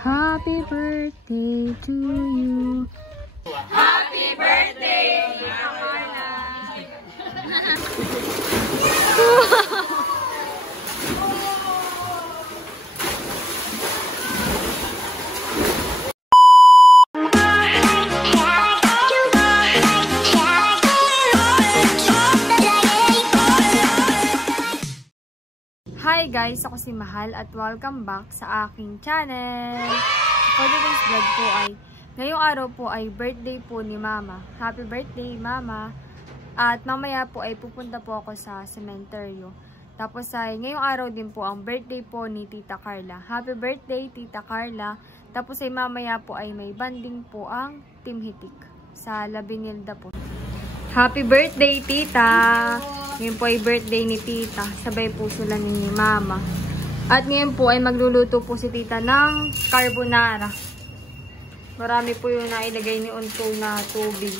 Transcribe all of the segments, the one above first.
Happy birthday to you. Happy birthday, Carla! Hi guys! Ako si Mahal at welcome back sa aking channel! For today's vlog po ay, ngayong araw po ay birthday po ni Mama. Happy birthday, Mama! At mamaya po ay pupunta po ako sa sementeryo. Tapos ay ngayong araw din po ang birthday po ni Tita Carla. Happy birthday, Tita Carla! Tapos ay mamaya po ay may banding po ang Team Hitik sa Labinilda po. Happy birthday, Tita! Ngayon po ay birthday ni Tita. Sabay po sila ni Mama. At ngayon po ay magluluto po si Tita ng carbonara. Marami po yung nailagay ni Unto na tubig.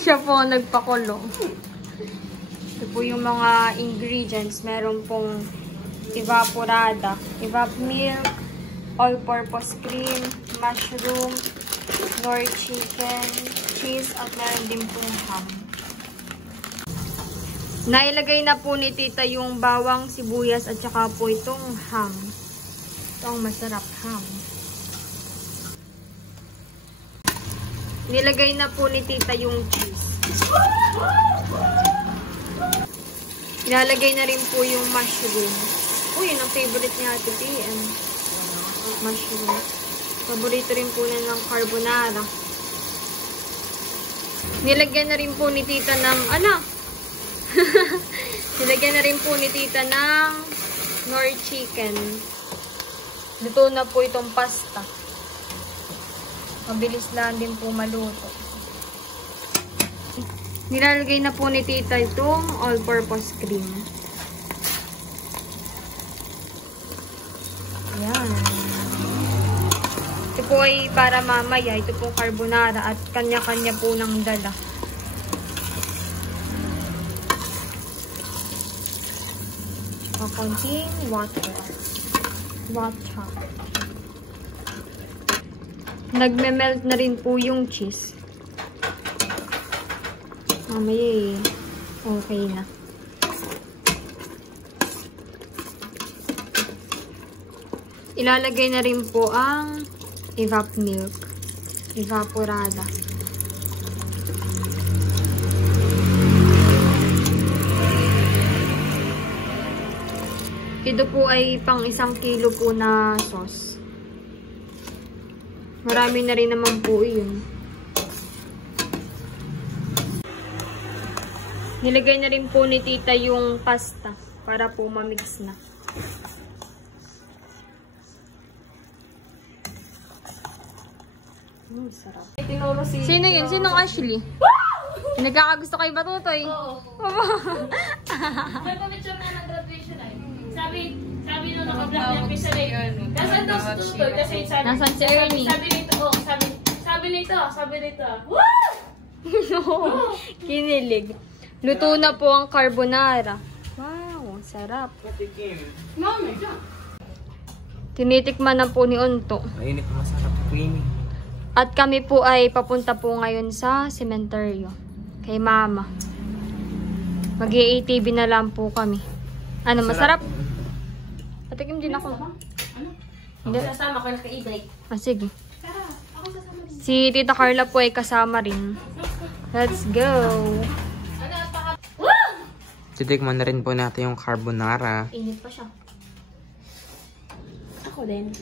Siya po ang nagpakulo. Ito po yung mga ingredients. Meron pong evaporada, evap milk, all-purpose cream, mushroom, nor chicken, cheese, at meron din pong ham. Nailagay na po ni Tita yung bawang, sibuyas, at saka po itong ham. Ito ang masarap, ham. Nilagay na po ni Tita yung cheese. Nilalagay na rin po yung mushroom. Uy, yun ang favorite niya Ate PM. Mushroom. Paborito rin po na ng carbonara. Nilagyan na rin po ni Tita ng, nilagyan na rin po ni Tita ng nor chicken. Luto na po itong pasta. Mabilis lang din po maluto. Nilalagay na po ni Tita itong all-purpose cream. Ayan. Ito po ay para mamaya. Ito po carbonara at kanya-kanya po ng dala. Konting water. Nagme-melt na rin po yung cheese. Mamaya okay na. Ilalagay na rin po ang evap milk. Evaporada. Ito po ay pang 1 kilo po na sauce. Marami na rin naman po yun. Nilagay na rin po ni Tita yung pasta para po mamix na. Sarap. Sino yun? Sinong Ashley? Nagkakagusto kay Batutoy? Oo. May picture na ng graduation ay. Sabi nung naka-vlog niya pisa na yun. Nasaan daw si Tutoy? Kasi nasaan si Ernie? Sabi nito. Woo! Kinilig. Luto na po ang carbonara. Wow, sarap. Tinitikman na po ni Unto. Mainit na masarap. Creamy. At kami po ay papunta po ngayon sa sementeryo. Kay Mama. Mag-i-ATV na lang po kami. Ano, masarap? Patikim din ako. Hindi. Sasama ko na ka-e-bike. Sige. Si Tita Carla po ay kasama rin. Let's go! Titikman na rin po natin yung carbonara. Init pa siya. Ako din.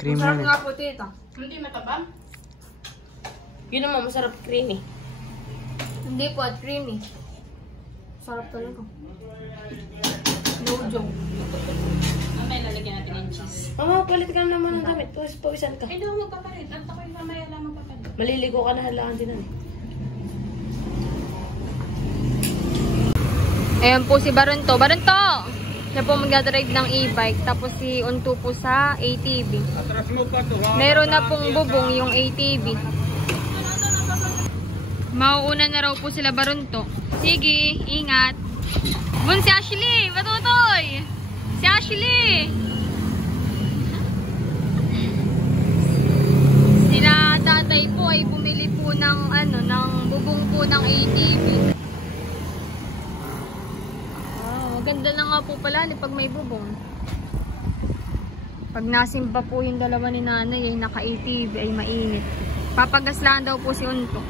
Creamy Masarap na. nga po, Tita. Hindi matabang? Yun naman, masarap creamy. Hindi po at creamy. Sarap talaga. No joke. Mamaya lalagyan natin yung cheese. Mama, palit ka naman ng damit. Pawisan ka. Hindi ako magpapalit. At ako'y mamaya lang magpapalit. Maliligo ka na halangan din na. Ayan po si Baronto. Baronto! Siya po mag-drive ng e-bike. Tapos si Unto po sa ATV. Meron na pong bubong yung ATV. Mauuna na raw po sila Baronto. Sige, ingat. Bun si Ashley! Batutoy! Si Ashley! Ashley! Sila tatay po ay bumili po ng ng bubong po ng ATV. Maganda na nga po pala pag may bubong. Pag nasimba po yung dalawa ni nanay ay naka-ATV ay mainit. Papagaslaan daw po si Unto.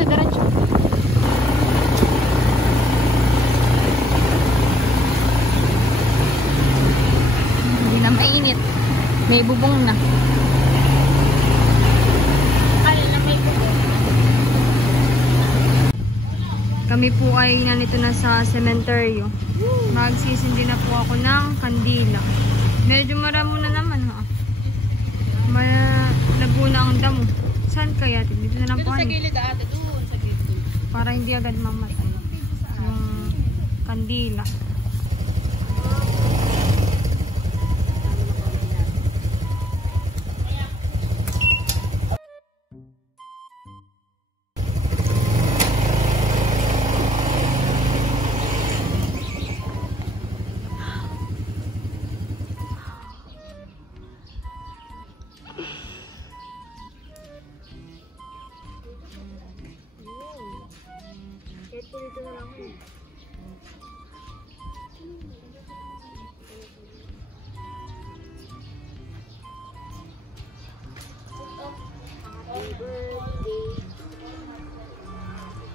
Diretso. Hindi na mainit. May bubong na. Kami po ay nandito na sa sementeryo. Magsisindi na po ako ng kandila. Medyo maramo na naman ha. Malago na ang damo. Saan kaya? Dito na lang po. Dito sa gilid ate. Doon sa gilid. Para hindi agad mamatay. Yung kandila.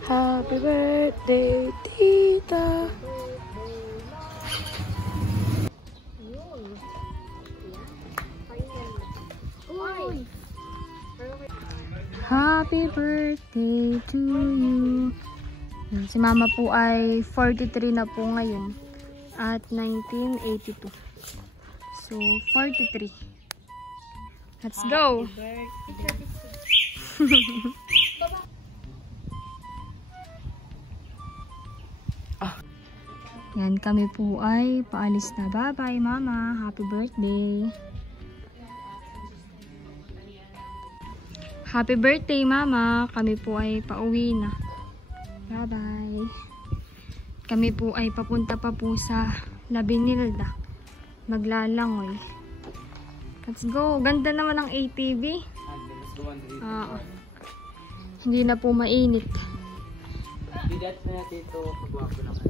Happy birthday, tita. Happy birthday to you. Si mama po ay 43 na po ngayon at 1982. So 43. Let's go. Yan, kami po ay paalis na. Bye-bye, mama. Happy birthday. Happy birthday, mama. Kami po ay pauwi na. Bye-bye. Kami po ay papunta pa po sa Labinilda. Maglalangoy. Let's go. Ganda naman ang ATV. Hindi na po mainit. Bigat na natin ito. Pagwapo naman.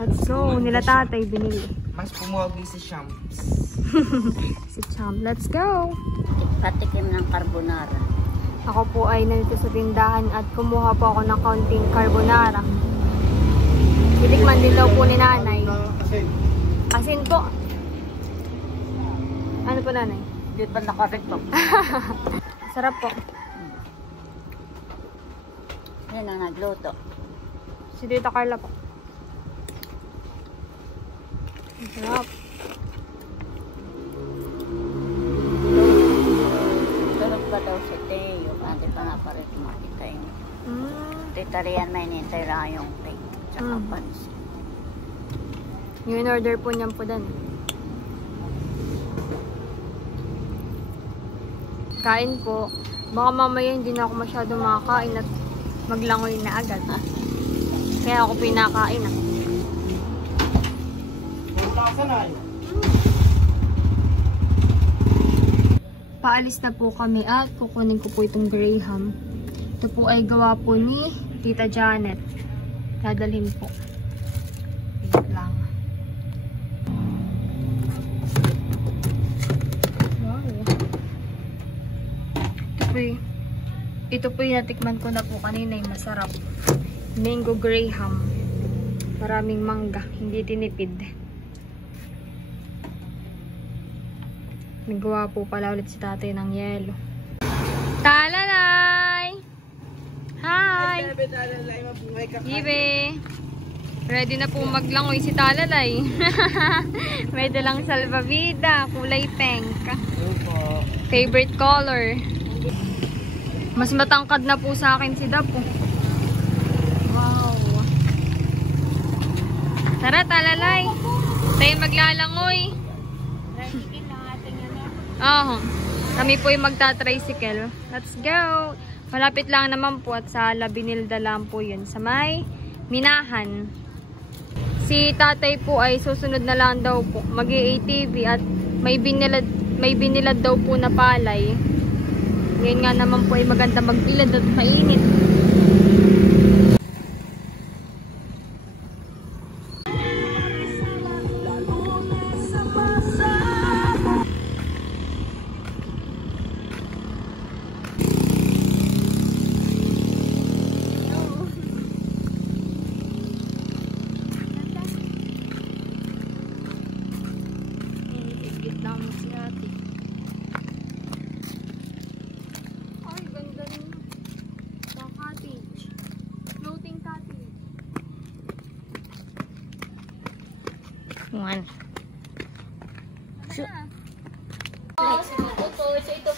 Let's go. Nila tatay binili. Mas pumuwagi si Champs. Si Champ. Let's go. Patikim ng carbonara. Ako po ay nandito sa tindahan at kumuha po ako ng kaunting carbonara. Titikman din daw po ni nanay. Asin po. Ano po nanay? Hindi pa nakarit po. Sarap po. Yan ang nagluto. Si Tita Carla po. Sarap. Tulog pa daw si Teo. Ate pa nga pa rin makita yun. Tita Rian may nintay lang yung cake. Tsaka pansin. Yung in-order po niyan po dan. Kain po. Baka mamaya hindi na ako masyado makakain at maglangoy na agad. Kaya ako pinakain ah. Paalis na po kami at kukunin ko po itong Graham. Ito po ay gawa po ni Tita Janet. Dadalhin po. Wait lang. Wow. Ito po yung natikman ko na po kanina, yung masarap. Mango Graham. Maraming mangga, hindi tinipid. Nagawa po pala ulit si tatay ng yelo. Talalay! Hi! Ibe! Ready na po maglangoy si Talalay. May dalang salvavida, kulay pink. Favorite color. Mas matangkad na po sa akin si Dapo. Wow! Tara, Talalay! Tayo maglalangoy. Kami po yung magta-tricycle. Let's go! Malapit lang naman po at sa Labinilda lang po yun. Sa may Minahan. Si tatay po ay susunod na lang daw po. Mag-ATV at may binilad daw po na palay. Ngayon nga naman po ay maganda magbilad at mainit.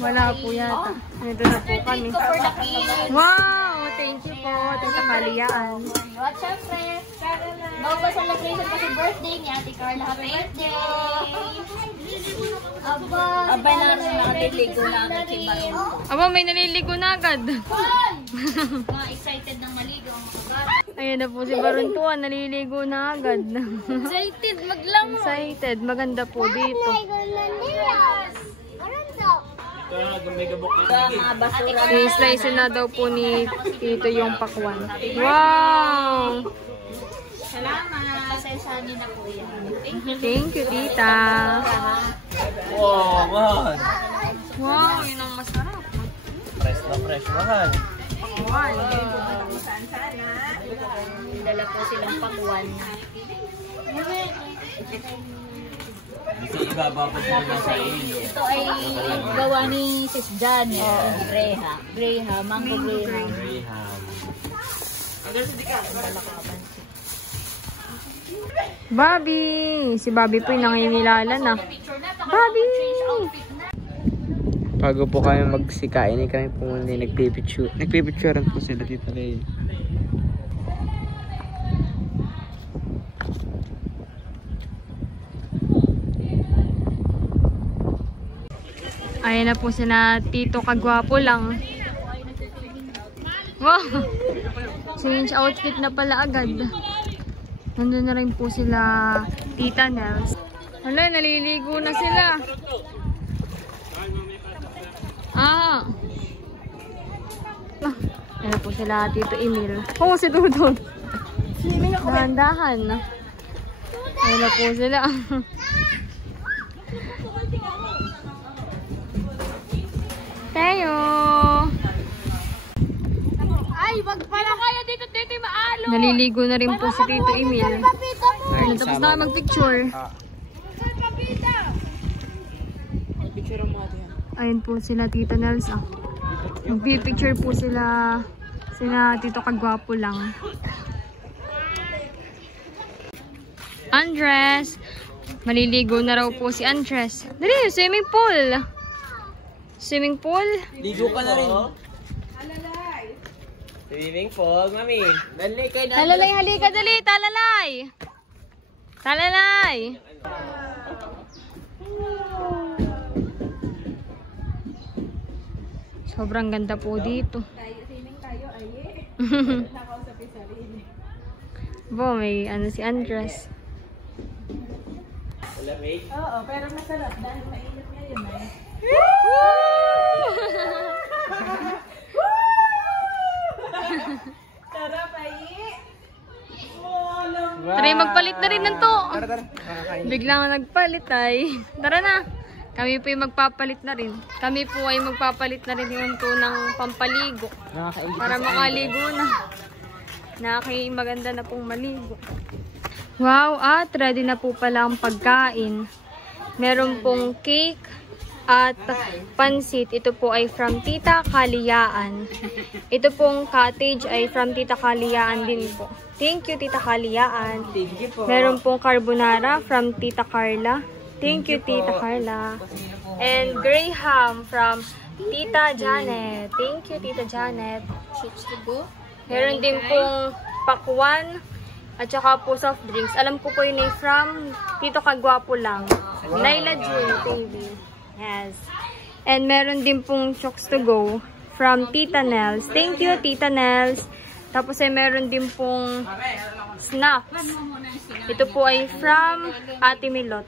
Wala po yata. Nandito na po kami. Wow! Thank you po. Tita Kaliyaan. At syempre, magpa-celebration kasi birthday ni Ate Carla. Happy birthday! Abay na nakatiligo na agad si Baron. Aba, may naliligo na agad. Mga excited ng maligo ang mga bata. Ayan na po si Baron Tuan. Naliligo na agad. Excited maglamon. Excited. Maganda po dito. Mga basura. I-slice na daw po ni Tito yung pakwan. Wow! Salamat. Sasanin na po yan. Thank you, Tita. Wow, man. Wow, yun ang masarap. Fresh na fresh, mahal. Pakwan. Dala po silang pakwan. Kasi ibababad mo na sa ilo. Ito ay gawa ni Sis Janet. Greha. Greha. Mango Greha. Rehab. Bobby! Si Bobby po yung nangingilala na. Bobby! Bago po kami magsikain, kami po muna nagpipicture. Nagpipicturean po sila dito rin. Ayan na po sila Tito Kagwapo lang. Wow! Change outfit na pala agad. Nandun na rin po sila Tita Nels. Hala, naliligo na sila. Ayan po sila Tito Emil. Oh, si Dudod. Dahan-dahan. Ayan na po sila. Tayo! Ay, wag pala kaya dito maalo. Naliligo na rin po si Tito Emil. Ayun, tapos na magpicture. Ayun po sila Tita Nels. Magpipicture po sila Tito Kagwapo lang. Andres! Maliligo na raw po si Andres. Dali, swimming pool! Swimming pool? Ligo ka na rin. Swimming pool, mami. Dali kay na. Talalay, halika dali, talalay! Talalay! Sobrang ganda po dito. Bo, may ano si Andres. Oo, pero masarap dahil mainit ngayon eh. Sarap ay. Tara, magpalit na rin ng to. Biglang nagpalit ay. Tara na. Kami po yung magpapalit na rin. Kami po ay magpapalit na rin yung to ng pampaligo. Para makaligo na. Maganda na pong maligo. Wow, at ready na po pala ang pagkain. Meron pong cake at pansit. Ito po ay from Tita Kaliyaan. Ito pong cottage ay from Tita Kaliyaan din po. Thank you, Tita Kaliyaan. Meron pong carbonara from Tita Carla. Thank you, Tita Carla. And graham from Tita Janet. Thank you, Tita Janet. Meron din pong pakwan at saka po soft drinks. Alam ko po yun ay from Tito Kagwapo lang. Laila June TV. Yes. And meron din pong chocks to go from Tita Nels. Thank you, Tita Nels. Tapos ay meron din pong snacks. Ito po ay from Ate Milot.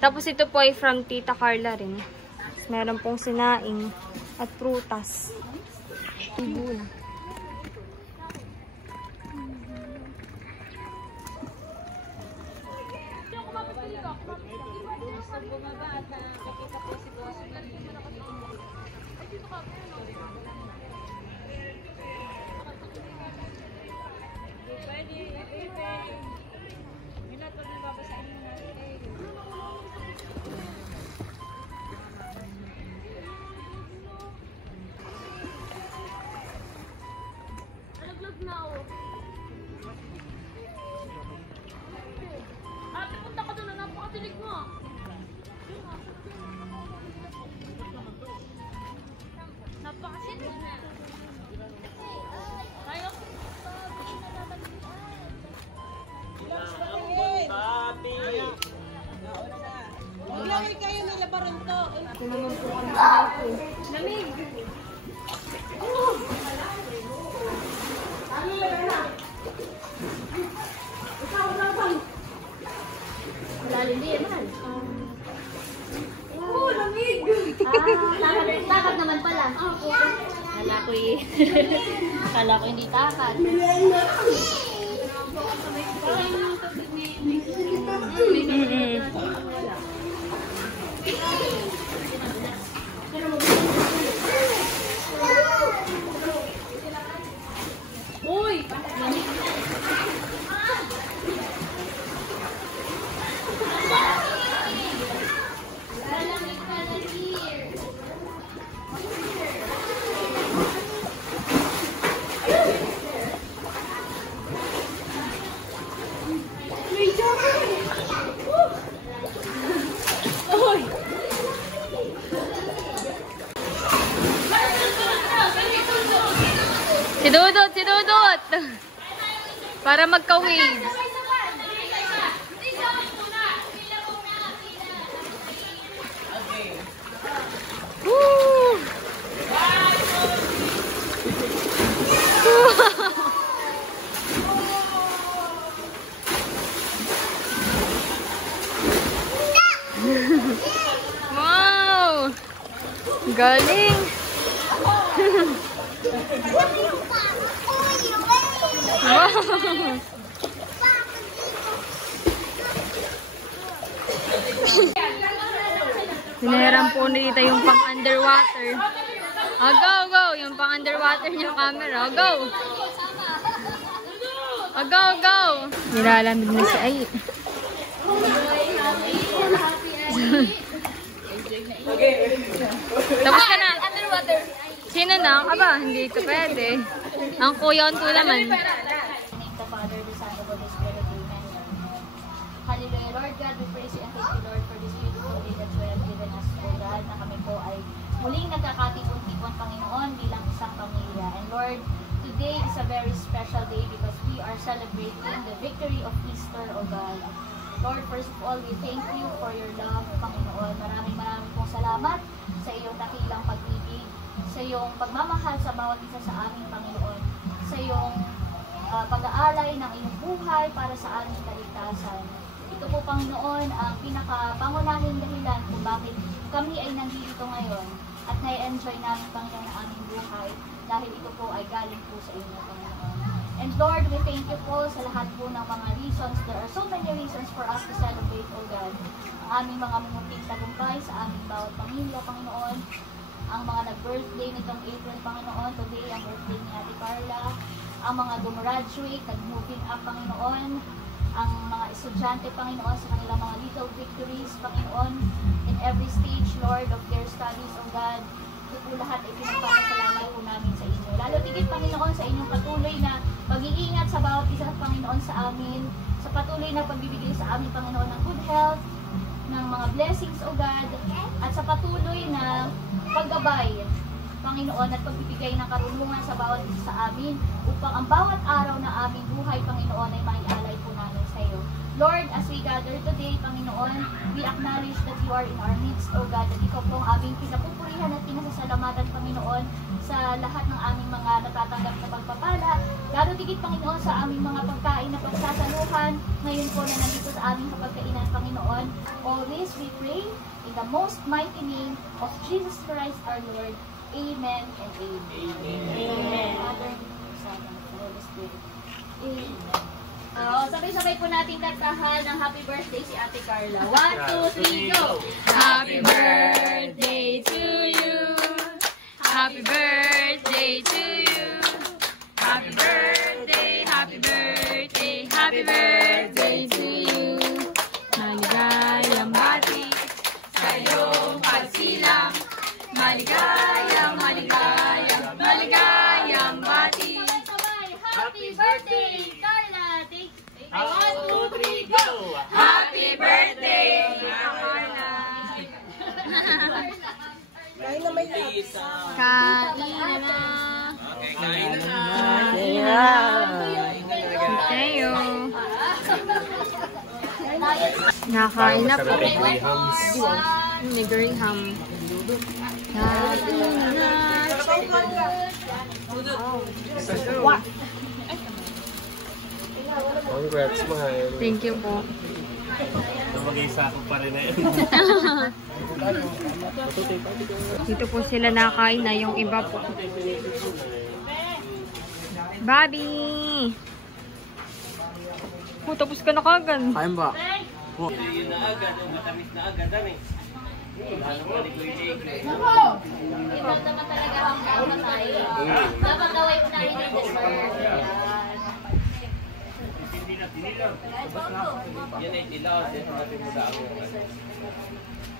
Tapos ito po ay from Tita Carla rin. Tapos meron pong sinaing at prutas. Ibu na. Takad naman pala. Kala ko hindi takad. Uy! Si Dudut! Para magka-waves. Woo! Wow! Galing! Wow! Hinahiram po nito yung pang underwater. Oh, go, go! Yung pang underwater niya camera. Oh, go! Oh, go, go! Nilalamig na si Ay. Tapos ka na. Underwater. Sino na? Aba, hindi ito pwede. Ang kuya on to naman. The Father, the Son, and the Holy Spirit. Amen. Hallelujah. Lord God, we praise you and thank you, Lord, for this beautiful day that you have given us, O God, na kami po ay muling nagkakatipon-tipon, Panginoon, bilang isang pamilya. And Lord, today is a very special day because we are celebrating the victory of Easter, O God. Lord, first of all, we thank you for your love, Panginoon. Maraming pong salamat sa iyong dakilang pag-ibig, sa iyong pagmamahal sa bawat isa sa aming Panginoon, sa iyong pag-aalay ng iyong buhay para sa aming kaligtasan. Ito po, Panginoon, ang pinakapangunahing dahilan kung bakit kami ay nandito ngayon at na-enjoy namin, Panginoon, ang aming buhay dahil ito po ay galing po sa inyo, Panginoon. And Lord, we thank you po sa lahat po ng mga reasons. There are so many reasons for us to celebrate, O God. Ang aming mga munting tagumpay sa aming bawat pamilya, Panginoon. Ang mga nag-birthday nitong April, Panginoon. Today, ang birthday ni Ate Carla. Ang mga gumraduate, nag-moving up, Panginoon. Ang mga estudyante, Panginoon, sa kanilang mga little victories, Panginoon. In every stage, Lord, of their studies, O God. Ito po lahat ay pinagpapasalamat po namin sa inyo. Lalo tigit, Panginoon, sa inyong patuloy na pag-iingat sa bawat isa, Panginoon, sa amin. Sa patuloy na pagbibigay sa amin, Panginoon, ng good health, ng mga blessings, O God. At sa patuloy na paggabay, Panginoon, at pagbibigay ng karunungan sa bawat isa sa amin upang ang bawat araw na aming buhay, Panginoon, ay maialay po namin namin sa iyo. Lord, as we gather today, Panginoon, we acknowledge that you are in our midst, O God, at ikaw po ang aming pinapupurihan at pinasasalamatan, Panginoon, sa lahat ng aming mga natatanggap na pagpapala. Lalo tigit, Panginoon, sa aming mga pagkain na pagsasaluhan, ngayon po na nandito sa aming kapagkainan, Panginoon. Always we pray in the most mighty name of Jesus Christ our Lord. Amen and amen. Amen. Father, Son, and Holy Spirit. Amen. Sabay-sabay po natin kantahan ng happy birthday si Ate Carla. 1, 2, 3, go! Happy birthday to you. Happy birthday to you. Happy birthday, happy birthday, happy birthday to you. Maligayang bati sa iyong pagsilang. Maligayang, maligayang, maligayang bati. Happy birthday, Carla! 1, 2, 3, go! Happy birthday, Carla! Kain na may isa. Kain na. Tayo. Nakain na po. Ni Graham. Congrats, mahal. Thank you po. Mag-isa ko pa rin na yun. Dito po sila nakain na yung iba po. Bobby! Oh, tapos ka na kagad. Kain ba? Yun na agad, matamis na agad, dami. Ikaw naman talaga ang kamatay. Dapat gawin mo na rin yung dessert. Yan ay dilaw, din natin mo daw.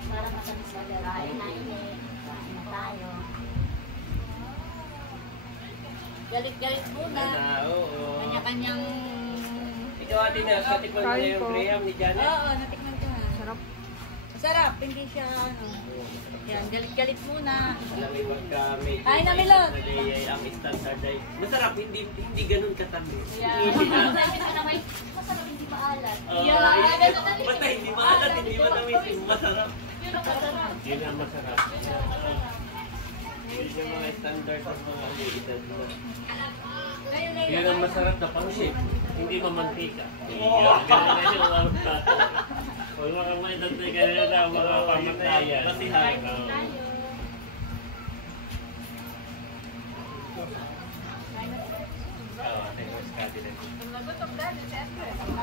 Para matamis na kain na init. Kain na tayo. Galit-galit muna. Oo. Kanya-kanyang... Ikaw atin na, natikman mo na yung Graham ni Janet. Oo, natikman ko na. Sarap. Masarap, hindi siya ano. Yan, galit-galit muna. Alam mo pagka may... Ay, namilot! Ang standard ay... Masarap, hindi ganun katamis. Masarap, hindi maalat. Basta hindi maalat, hindi matamis, masarap. Yun ang masarap. Yun ang masarap. Yun yung mga standard at mga edad mo. Yun ang masarap na pang-shape, hindi mamantika. Ganun na yung mga tato. Huwag mga mantika nila na mga pamatayan. Kasi hagaw.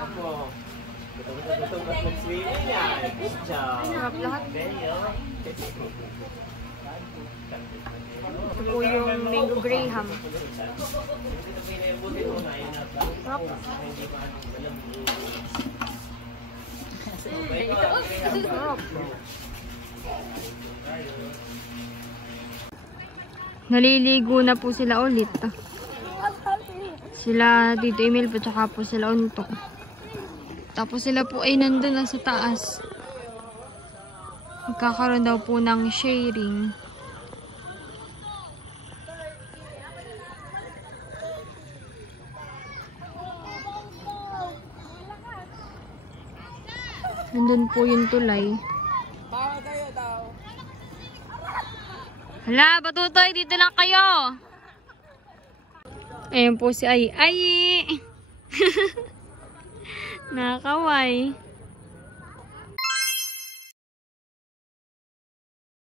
Ako. Gutom ka mag-swimming yan. Good job. Sarap lahat. Benyo. Ito po yung mango Graham. Sarap. Sarap. Naliligo na po sila ulit. Sila Tito Emil po tsaka po sila Untok. Tapos sila po ay nandun na sa taas. Magkakaroon daw po ng sharing. Nandun po yung tulay. Hala, Batutoy, dito lang kayo. Ayun po si Ai. Nakakaway.